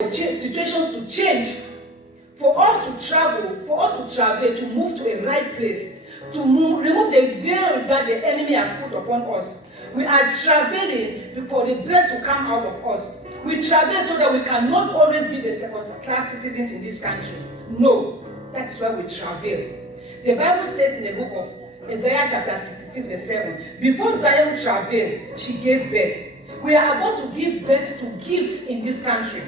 situations to change, for us to travel, to move to a right place, to remove the veil that the enemy has put upon us. We are traveling for the best to come out of us. We travel so that we cannot always be the second-class citizens in this country. No, that is why we travel. The Bible says in the book of Isaiah chapter 66 verse 7, before Zion traveled, she gave birth. We are about to give birth to gifts in this country.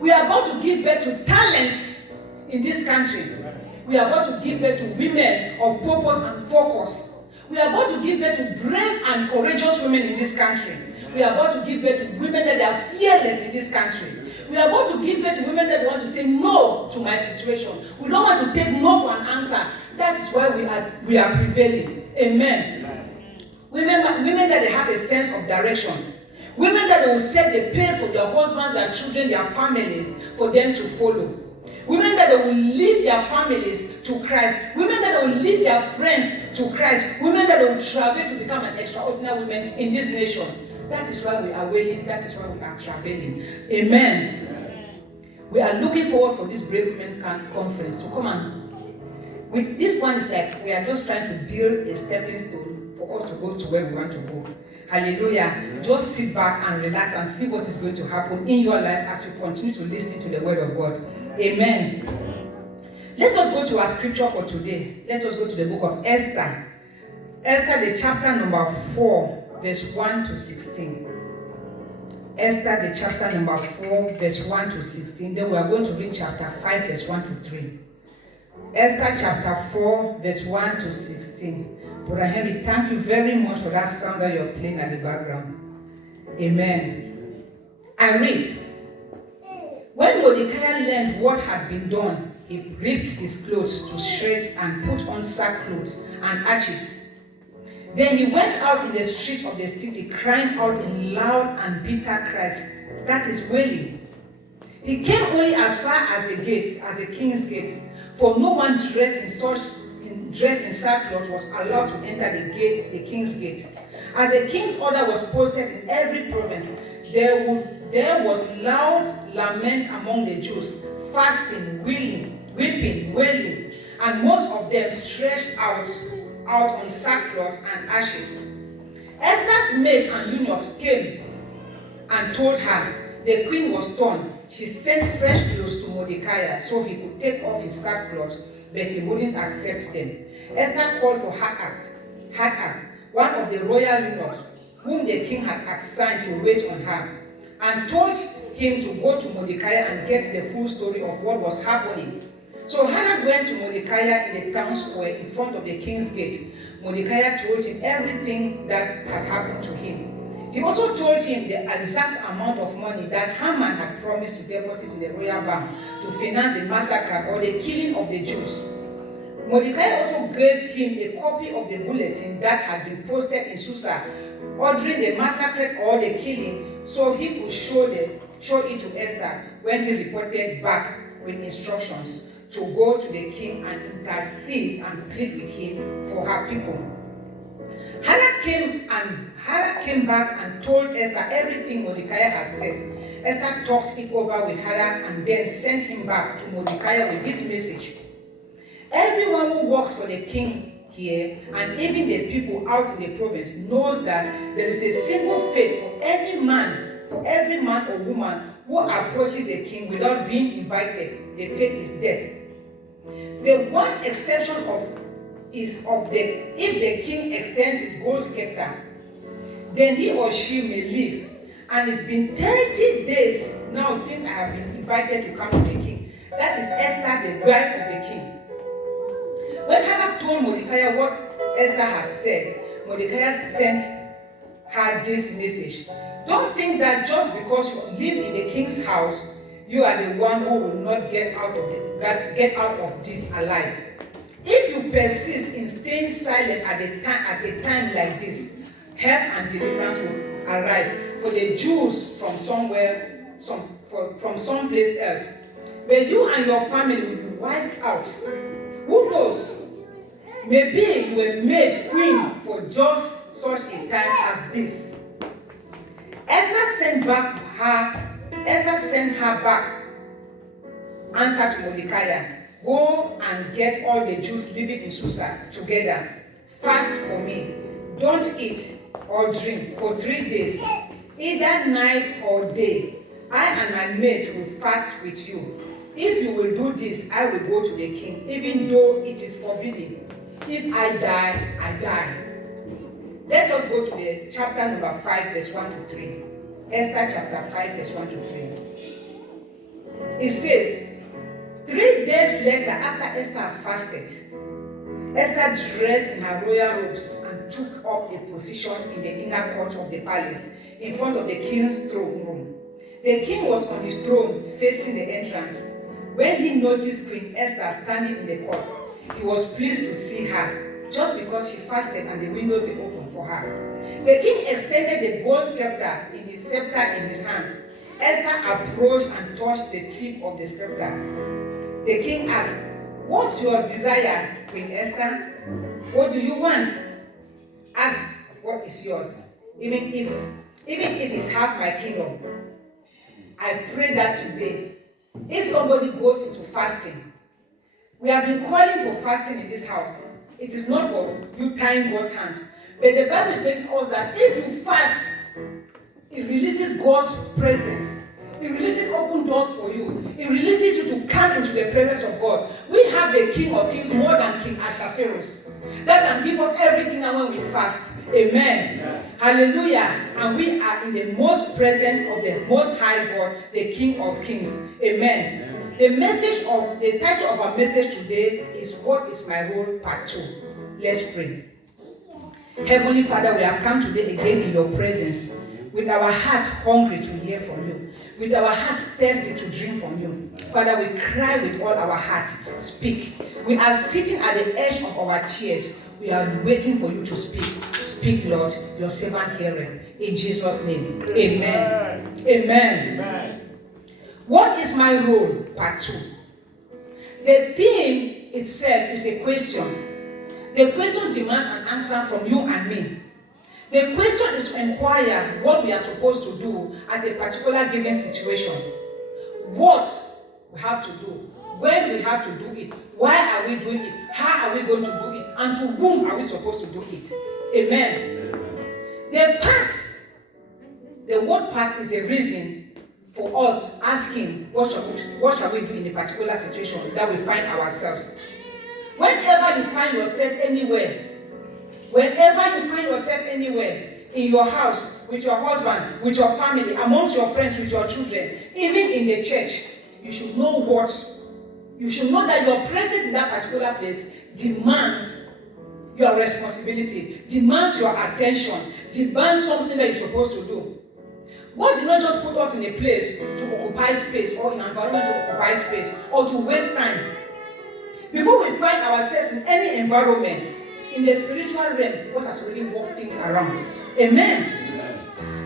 We are about to give birth to talents in this country. We are about to give birth to women of purpose and focus. We are about to give birth to brave and courageous women in this country. We are about to give birth to women that are fearless in this country. We are about to give birth to women that want to say no to my situation. We don't want to take no for an answer. That is why we are prevailing. Amen. Women that they have a sense of direction. Women that will set the pace for their husbands, their children, their families, for them to follow. Women that will lead their families to Christ. Women that will lead their friends to Christ. Women that will travel to become an extraordinary woman in this nation. That is why we are waiting. That is why we are traveling. Amen. We are looking forward for this Brave Women Conference to come on. This one is like we are just trying to build a stepping stone for us to go to where we want to go. Hallelujah. Just sit back and relax and see what is going to happen in your life as you continue to listen to the word of God. Amen. Let us go to our scripture for today. Let us go to the book of Esther. Esther, the chapter number 4, verse 1 to 16. Esther, the chapter number 4, verse 1 to 16. Then we are going to read chapter 5, verse 1 to 3. Esther chapter 4, verse 1 to 16. Brother Henry, thank you very much for that sound that you're playing at the background. Amen. I read. When Mordecai learned what had been done, he ripped his clothes to shreds and put on sackcloth and ashes. Then he went out in the street of the city, crying out in loud and bitter cries, that is wailing. He came only as far as the gate, as the king's gate, for no one dressed in sackcloth was allowed to enter the king's gate. As the king's order was posted in every province, there was loud lament among the Jews, fasting, weeping, wailing, and most of them stretched out on sackcloth and ashes. Esther's maids and eunuchs came and told her the queen was torn. She sent fresh clothes to Mordecai so he could take off his sackcloth, but he wouldn't accept them. Esther called for Hathach, one of the royal eunuchs, whom the king had assigned to wait on her, and told him to go to Mordecai and get the full story of what was happening. So Hathach went to Mordecai in the town square in front of the king's gate. Mordecai told him everything that had happened to him. He also told him the exact amount of money that Haman had promised to deposit in the royal bank to finance the massacre or the killing of the Jews. Mordecai also gave him a copy of the bulletin that had been posted in Susa, ordering the massacre or the killing, so he could show it to Esther when he reported back with instructions to go to the king and intercede and plead with him for her people. Hathach came back and told Esther everything Mordecai had said. Esther talked it over with Hathach and then sent him back to Mordecai with this message. Everyone who works for the king here, and even the people out in the province, knows that there is a single fate for every man or woman who approaches a king without being invited. The fate is death. The one exception if the king extends his gold scepter, then he or she may live. And it's been 30 days now since I have been invited to come to the king. That is Esther, the wife of the king. When Hathach told Mordecai what Esther has said, Mordecai sent her this message. Don't think that just because you live in the king's house, you are the one who will not get out of this alive. If you persist in staying silent at a time like this, help and deliverance will arrive for the Jews from someplace else. But you and your family will be wiped out. Who knows? Maybe you were made queen for just such a time as this. Esther sent back her Esther sent her back. Answer to Mordecai, go and get all the Jews living in Susa together. Fast for me. Don't eat or drink for 3 days, either night or day. I and my mates will fast with you. If you will do this, I will go to the king, even though it is forbidden. If I die, I die. Let us go to the chapter number 5, verse 1 to 3. Esther chapter 5, verse 1 to 3. It says, 3 days later, after Esther fasted, Esther dressed in her royal robes and took up a position in the inner court of the palace, in front of the king's throne room. The king was on his throne facing the entrance. When he noticed Queen Esther standing in the court, he was pleased to see her, just because she fasted and the windows were open for her. The king extended the gold scepter in his hand. Esther approached and touched the tip of the scepter. The king asked, "What's your desire, Queen Esther? What do you want? Ask what is yours, even if it's half my kingdom." I pray that today, if somebody goes into fasting, we have been calling for fasting in this house. It is not for you tying God's hands, but the Bible is telling us that if you fast, it releases God's presence. It releases open doors for you. It releases you to come into the presence of God. We have the King of Kings more than King Ahasuerus. That can give us everything now when we fast. Amen. Yeah. Hallelujah. And we are in the most presence of the Most High God, the King of Kings. Amen. Yeah. The title of our message today is "What is my role?" Part 2. Let's pray. Heavenly Father, we have come today again in your presence, with our hearts hungry to hear from you, with our hearts thirsty to drink from you. Father, we cry with all our hearts, speak. We are sitting at the edge of our chairs. We are waiting for you to speak. Speak, Lord, your servant hearing. In Jesus' name, amen. Amen. Amen. What is my role? Part 2. The theme itself is a question. The question demands an answer from you and me. The question is to inquire what we are supposed to do at a particular given situation. What we have to do, when we have to do it, why are we doing it, how are we going to do it, and to whom are we supposed to do it. Amen. The word part is a reason for us asking what shall we do in a particular situation that we find ourselves. Whenever you find yourself anywhere, in your house, with your husband, with your family, amongst your friends, with your children, even in the church, you should know that your presence in that particular place demands your responsibility, demands your attention, demands something that you're supposed to do. God did not just put us in a place to occupy space, or in an environment to occupy space, or to waste time. Before we find ourselves in any environment, in the spiritual realm, God has already worked things around. Amen.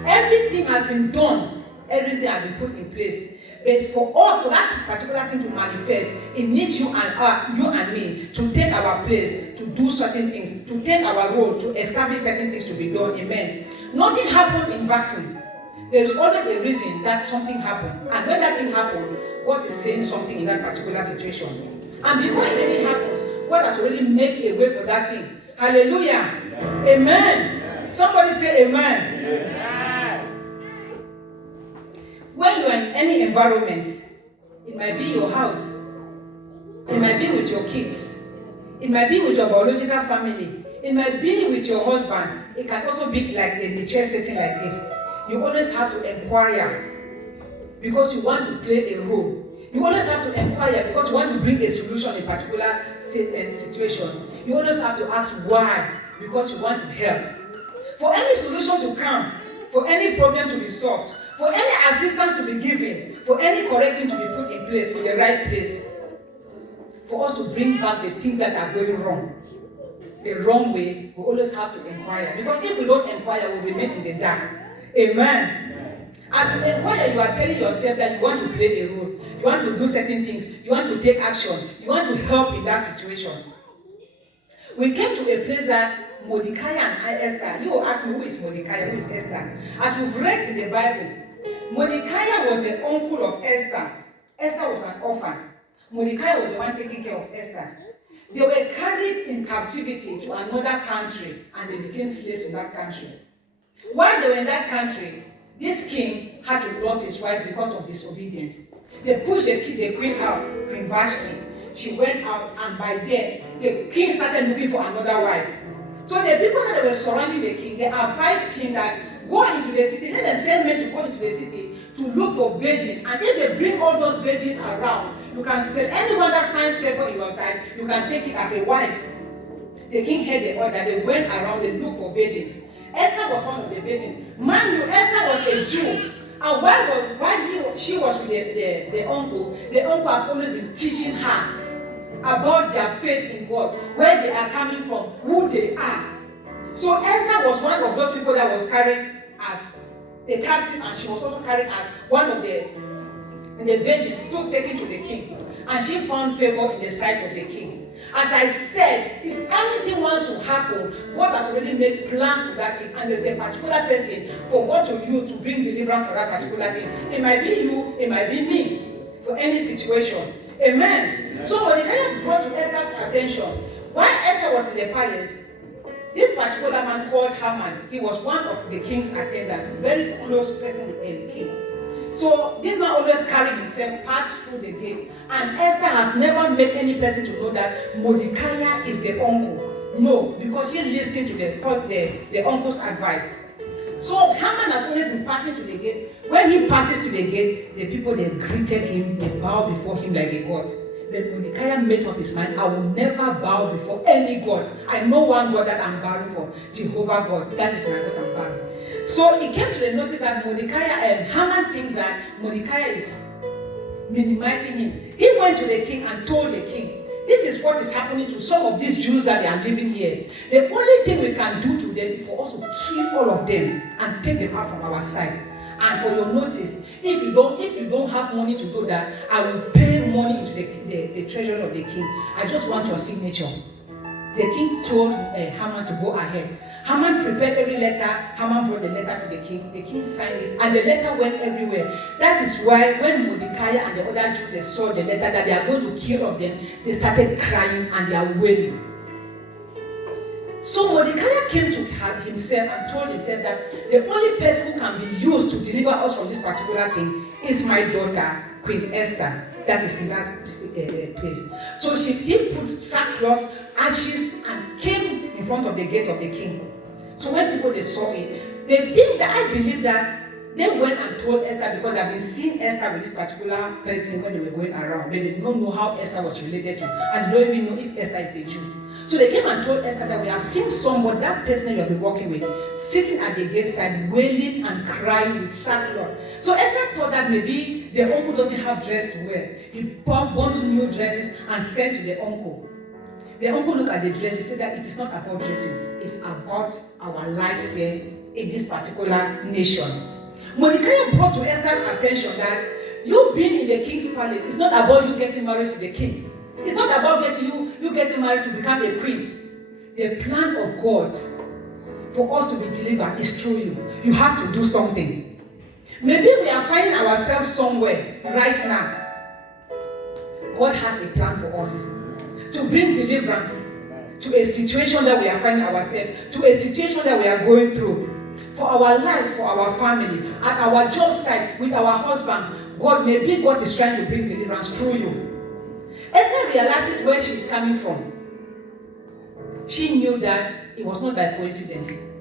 Everything has been done. Everything has been put in place. But for us, for that particular thing to manifest, it needs you and me to take our place, to do certain things, to take our role, to establish certain things to be done. Amen. Nothing happens in vacuum. There's always a reason that something happened. And when that thing happened, God is saying something in that particular situation. And before anything happens, God has already made a way for that thing. Hallelujah. Amen. Somebody say amen. Amen. When you are in any environment, it might be your house, it might be with your kids, it might be with your biological family, it might be with your husband, it can also be like in the church setting like this. You always have to inquire because you want to play a role. You always have to inquire because you want to bring a solution in a particular situation. You always have to ask why, because you want to help. For any solution to come, for any problem to be solved, for any assistance to be given, for any correcting to be put in place, for the right place, for us to bring back the things that are going wrong, the wrong way, we always have to inquire. Because if we don't inquire, we'll remain in the dark. Amen. As you inquire, you are telling yourself that you want to play a role, you want to do certain things, you want to take action, you want to help in that situation. We came to a place that Mordecai and Esther, you will ask me, who is Mordecai, who is Esther? As we've read in the Bible, Mordecai was the uncle of Esther. Esther was an orphan. Mordecai was the one taking care of Esther. They were carried in captivity to another country and they became slaves in that country. While they were in that country, this king had to lose his wife because of disobedience. They pushed the queen out, Queen Vashti. She went out, and by then, the king started looking for another wife. So the people that were surrounding the king, they advised him that go into the city, let them send men to go into the city to look for virgins. And if they bring all those virgins around, you can sell anyone that finds favor in your sight, you can take it as a wife. The king heard the order, they went around, they looked for virgins. Esther was one of the virgins. Mind you, Esther was a Jew. And while she was with the uncle has always been teaching her about their faith in God, where they are coming from, who they are. So Esther was one of those people that was carried as a captive, and she was also carried as one of the virgins taken to the king. And she found favor in the sight of the king. As I said, if anything wants to happen, God has already made plans for that thing, and there's a particular person for God to use to bring deliverance for that particular thing. It might be you, it might be me, for any situation. Amen. Yeah. So Mordecai brought to Esther's attention, while Esther was in the palace, this particular man called Haman, he was one of the king's attendants, very close person with the king. So this man always carried himself, passed through the gate, and Esther has never made any person to know that Mordecai is the uncle. No, because she listened to the uncle's advice. So Haman has always been passing to the gate. When he passes to the gate, the people, they greeted him, they bow before him like a god. But Mordecai made up his mind, I will never bow before any god. I know one God that I'm bowing for, Jehovah God. That is my God I'm bowing. So it came to the notice that Haman thinks that Mordecai is minimizing him. He went to the king and told the king, this is what is happening to some of these Jews that they are living here. The only thing we can do to them is for us to kill all of them and take them out from our side. And for your notice, if you don't have money to do that, I will pay money into the treasury of the king. I just want your signature. The king told Haman to go ahead. Haman prepared every letter. Haman brought the letter to the king. The king signed it, and the letter went everywhere. That is why when Mordecai and the other Jews saw the letter that they are going to kill of them, they started crying and they are wailing. So Mordecai came to himself and told himself that the only person who can be used to deliver us from this particular thing is my daughter, Queen Esther. That is the last place. So he put sackcloth, ashes, and came in front of the gate of the king. So when people they saw it, they think that I believe that they went and told Esther because they've been seeing Esther with this particular person when they were going around, but they did not know how Esther was related to, and they don't even know if Esther is a Jew. So they came and told Esther that we have seen someone, that person that you have been working with, sitting at the gate side, wailing and crying with sackcloth. So Esther thought that maybe the uncle doesn't have dress to wear. He bundled new dresses and sent to the uncle. The uncle looked at the dress, he said that it is not about dressing, it's about our lives here in this particular nation. Mordecai brought to Esther's attention that you being in the king's palace, it's not about you getting married to the king. It's not about you getting married to become a queen. The plan of God for us to be delivered is through you. You have to do something. Maybe we are finding ourselves somewhere right now. God has a plan for us to bring deliverance to a situation that we are finding ourselves, to a situation that we are going through. For our lives, for our family, at our job site, with our husbands, maybe God is trying to bring deliverance through you. Esther realizes where she is coming from. She knew that it was not by coincidence.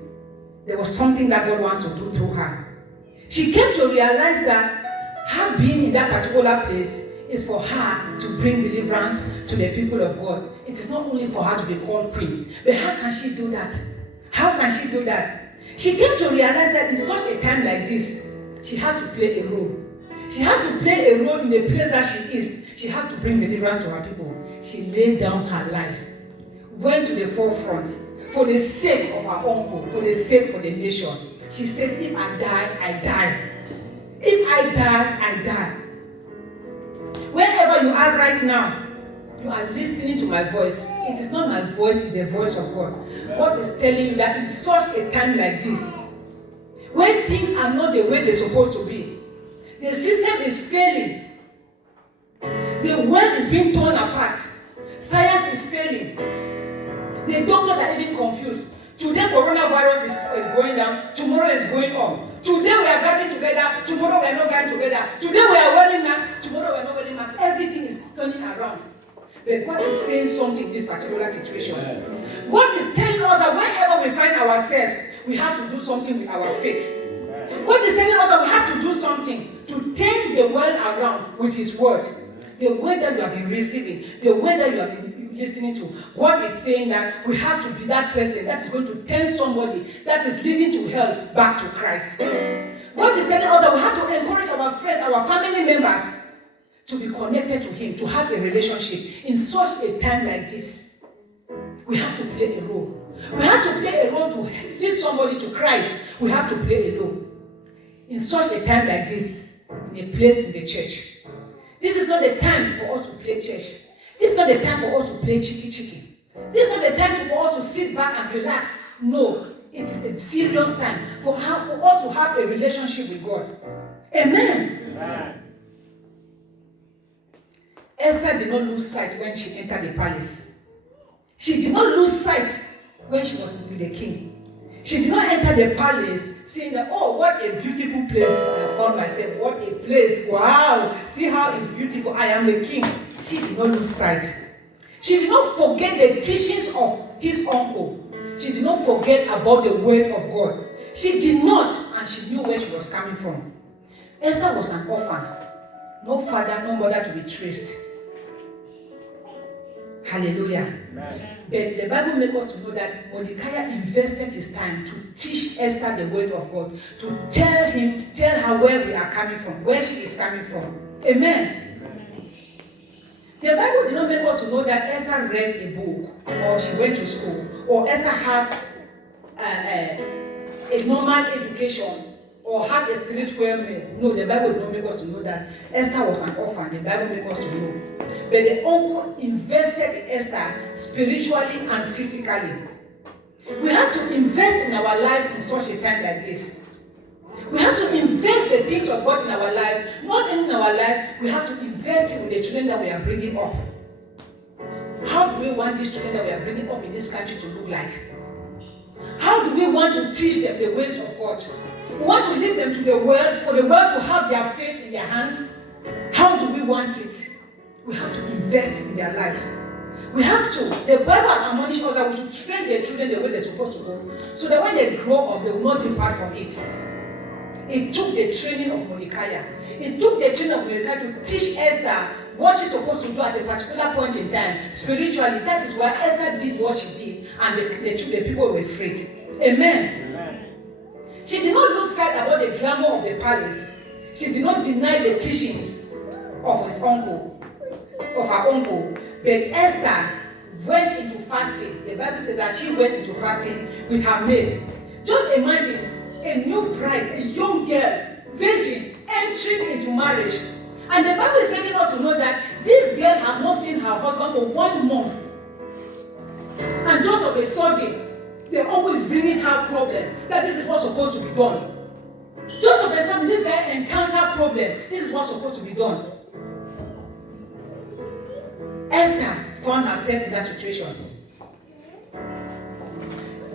There was something that God wants to do through her. She came to realize that her being in that particular place is for her to bring deliverance to the people of God. It is not only for her to be called queen, but how can she do that? How can she do that? She came to realize that in such a time like this, she has to play a role. She has to play a role in the place that she is. She has to bring deliverance to her people. She laid down her life, went to the forefront for the sake of her uncle, for the sake of the nation. She says, if I die, I die. If I die, I die. Wherever you are right now, you are listening to my voice. It is not my voice, it's the voice of God. God is telling you that in such a time like this, when things are not the way they're supposed to be, The system is failing. The world is being torn apart. Science is failing. The doctors are even confused. Today, coronavirus is going down. Tomorrow is going on. Today, we are gathering together. Tomorrow, we are not gathering together. Today, we are wearing masks. Tomorrow, we are not wearing masks. Everything is turning around. But God is saying something in this particular situation. God is telling us that wherever we find ourselves, we have to do something with our faith. God is telling us that we have to do something to turn the world around with His word. The word that you have been receiving, the word that you have been listening to. God is saying that we have to be that person that is going to turn somebody that is leading to hell back to Christ. God is telling us that we have to encourage our friends, our family members, to be connected to Him, to have a relationship. In such a time like this, we have to play a role. We have to play a role to lead somebody to Christ. We have to play a role. In such a time like this, in a place in the church. This is not the time for us to play church. This is not the time for us to play chicky. This is not the time for us to sit back and relax. No, it is a serious time for us to have a relationship with God. Amen. Amen. Esther did not lose sight when she entered the palace. She did not lose sight when she was with the king. She did not enter the palace saying that, oh, what a beautiful place I found myself. What a place. Wow. See how it's beautiful. I am the king. She did not lose sight. She did not forget the teachings of his uncle. She did not forget about the word of God. She did not, and she knew where she was coming from. Esther was an orphan. No father, no mother to be traced. Hallelujah. Amen. But the Bible makes us to know that Mordecai invested his time to teach Esther the word of God, to tell her where we are coming from, where she is coming from. Amen. The Bible did not make us to know that Esther read a book, or she went to school, or Esther have a normal education, or have a 3 square meal. No, the Bible did not make us to know that Esther was an orphan. The Bible makes us to know. But the uncle invested in Esther spiritually and physically. We have to invest in our lives in such a time like this. We have to invest the things of God in our lives. Not only in our lives, we have to invest in the children that we are bringing up. How do we want these children that we are bringing up in this country to look like? How do we want to teach them the ways of God? We want to lead them to the world, for the world to have their faith in their hands. How do we want it? We have to invest in their lives. We have to. The Bible admonishes us that we should train their children the way they're supposed to go, so that when they grow up, they will not depart from it. It took the training of Mordecai. It took the training of Mordecai to teach Esther what she's supposed to do at a particular point in time. Spiritually, that is why Esther did what she did, and the people were freed. Amen. Amen. She did not lose sight about the glamour of the palace. She did not deny the teachings of her uncle. But Esther went into fasting. The Bible says that she went into fasting with her maid. Just imagine a new bride, a young girl, virgin, entering into marriage. And the Bible is making us to know that this girl has not seen her husband for 1 month. And just of a sudden, the uncle is bringing her problem that this is what's supposed to be done. Just of a sudden, this guy encountered problem. This is what's supposed to be done. Esther found herself in that situation.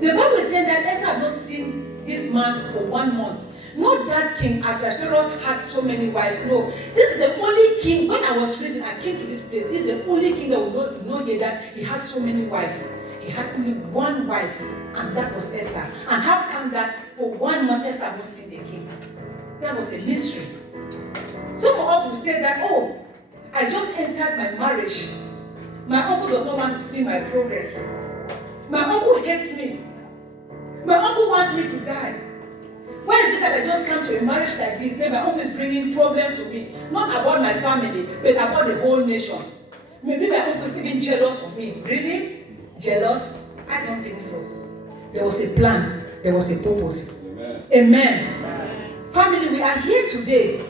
The Bible is saying that Esther had not seen this man for 1 month. Not that King Ahasuerus had so many wives. No, this is the only king. When I was reading, I came to this place. This is the only king that would not hear that he had so many wives. He had only 1 wife, and that was Esther. And how come that for 1 month Esther had not seen the king? That was a mystery. Some of us will say that, oh, I just entered my marriage. My uncle does not want to see my progress. My uncle hates me. My uncle wants me to die. Why is it that I just come to a marriage like this? Then my uncle is bringing problems to me. Not about my family, but about the whole nation. Maybe my uncle is even jealous of me. Really? Jealous? I don't think so. There was a plan. There was a purpose. Amen. Amen. Amen. Family, we are here today.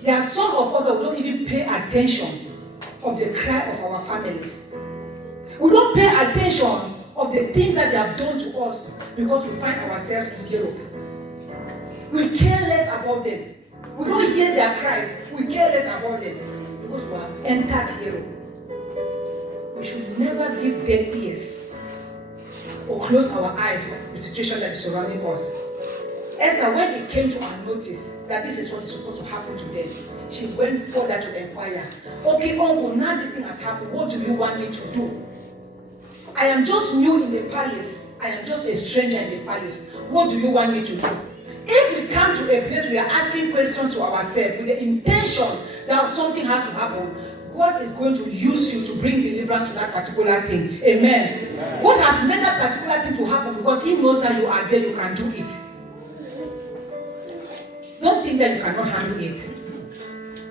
There are some of us that we don't even pay attention of the cry of our families. We don't pay attention of the things that they have done to us because we find ourselves in Europe. We care less about them. We don't hear their cries. We care less about them. Because we have entered here. We should never give dead ears or close our eyes to the situation that is surrounding us. Esther, when it came to her notice that this is what is supposed to happen to them, she went further to inquire. Okay, uncle, now this thing has happened. What do you want me to do? I am just new in the palace. I am just a stranger in the palace. What do you want me to do? If we come to a place we are asking questions to ourselves with the intention that something has to happen, God is going to use you to bring deliverance to that particular thing. Amen. Amen. God has made that particular thing to happen because He knows that you are there, you can do it. Don't think that you cannot handle it.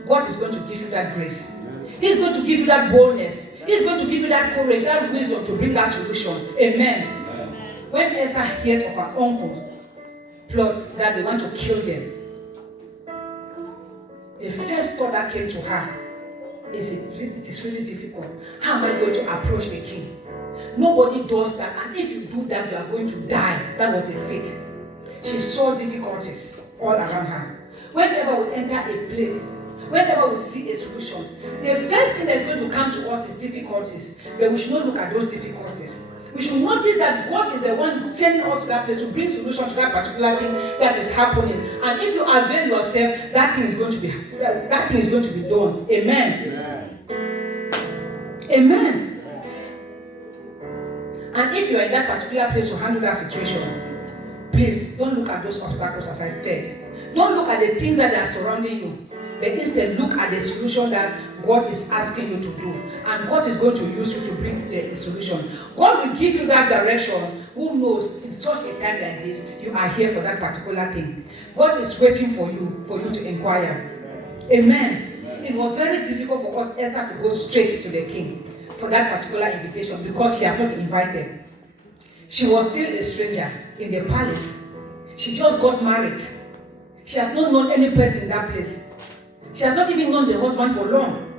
God is going to give you that grace. He's going to give you that boldness. He's going to give you that courage, that wisdom to bring that solution. Amen. Amen. When Esther hears of her uncle's plot that they want to kill them, the first thought that came to her is it is really difficult. How am I going to approach the king? Nobody does that, and if you do that, you are going to die. That was a fate. She saw difficulties all around her. Whenever we enter a place, whenever we see a solution, the first thing that is going to come to us is difficulties. But we should not look at those difficulties. We should notice that God is the one sending us to that place to bring solution to that particular thing that is happening. And if you avail yourself, that thing is going to be done. Amen. Amen. Amen. And if you are in that particular place to handle that situation, please don't look at those obstacles, as I said. Don't look at the things that are surrounding you. But instead, look at the solution that God is asking you to do. And God is going to use you to bring the solution. God will give you that direction. Who knows, in such a time like this, you are here for that particular thing. God is waiting for you to inquire. Amen. It was very difficult for Esther to go straight to the king for that particular invitation because she had not been invited. She was still a stranger in the palace. She just got married. She has not known any person in that place. She has not even known the husband for long.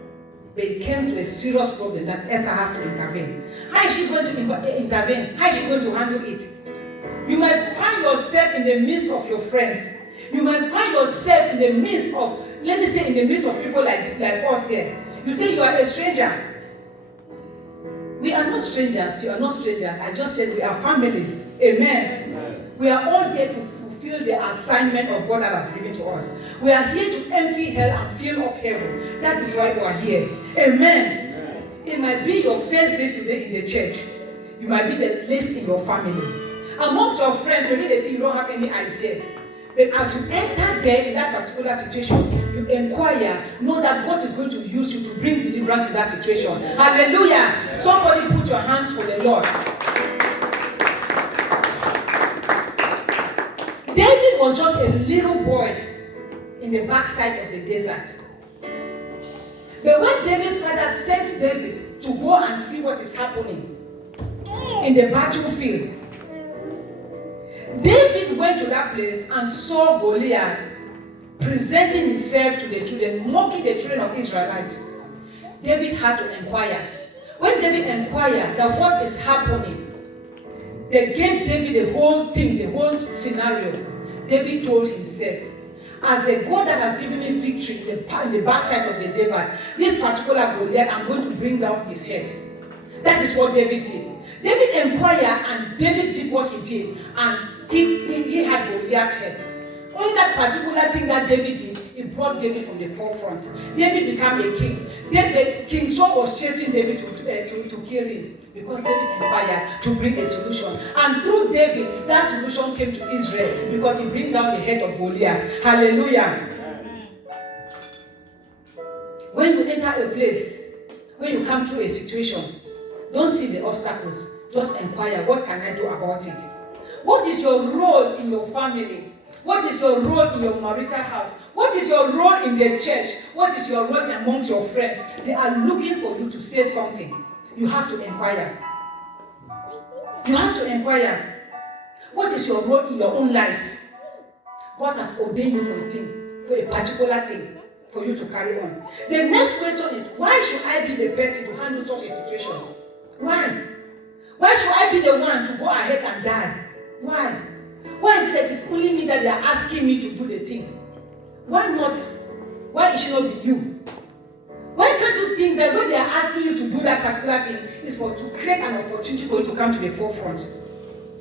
But it came to a serious problem that Esther had to intervene. How is she going to intervene? How is she going to handle it? You might find yourself in the midst of your friends. You might find yourself in the midst of, let me say, in the midst of people like us here. You say you are a stranger. We are not strangers. You are not strangers. I just said we are families. Amen. Amen. We are all here to fulfill the assignment of God that has given to us. We are here to empty hell and fill up heaven. That is why we are here. Amen. Amen. It might be your first day today in the church. You might be the least in your family. Amongst your friends, maybe they think you don't have any idea. But as you enter there in that particular situation, you inquire, know that God is going to use you to bring deliverance in that situation. Hallelujah. Yeah. Somebody put your hands for the Lord. David was just a little boy in the backside of the desert. But when David's father sent David to go and see what is happening in the battlefield, David went to that place and saw Goliath presenting himself to the children, mocking the children of Israelites. David had to inquire. When David inquired that what is happening, they gave David the whole thing, the whole scenario. David told himself, as the God that has given me victory in the backside of the desert, this particular Goliath, I'm going to bring down his head. That is what David did. David inquired and David did what he did, and he had Goliath's head. Only that particular thing that David did, it brought David from the forefront. David became a king. King Saul was chasing David to kill him because David inquired to bring a solution. And through David, that solution came to Israel because he bring down the head of Goliath. Hallelujah. When you enter a place, when you come through a situation, don't see the obstacles. Just inquire, what can I do about it? What is your role in your family? What is your role in your marital house? What is your role in the church? What is your role amongst your friends? They are looking for you to say something. You have to inquire. You have to inquire. What is your role in your own life? God has ordained you for a thing, for a particular thing, for you to carry on. The next question is, why should I be the person to handle such a situation? Why? Why should I be the one to go ahead and die? Why? Why is it that it's only me that they are asking me to do the thing? Why not? Why it should not be you? Why can't you think that when they are asking you to do that particular thing is to create an opportunity for you to come to the forefront?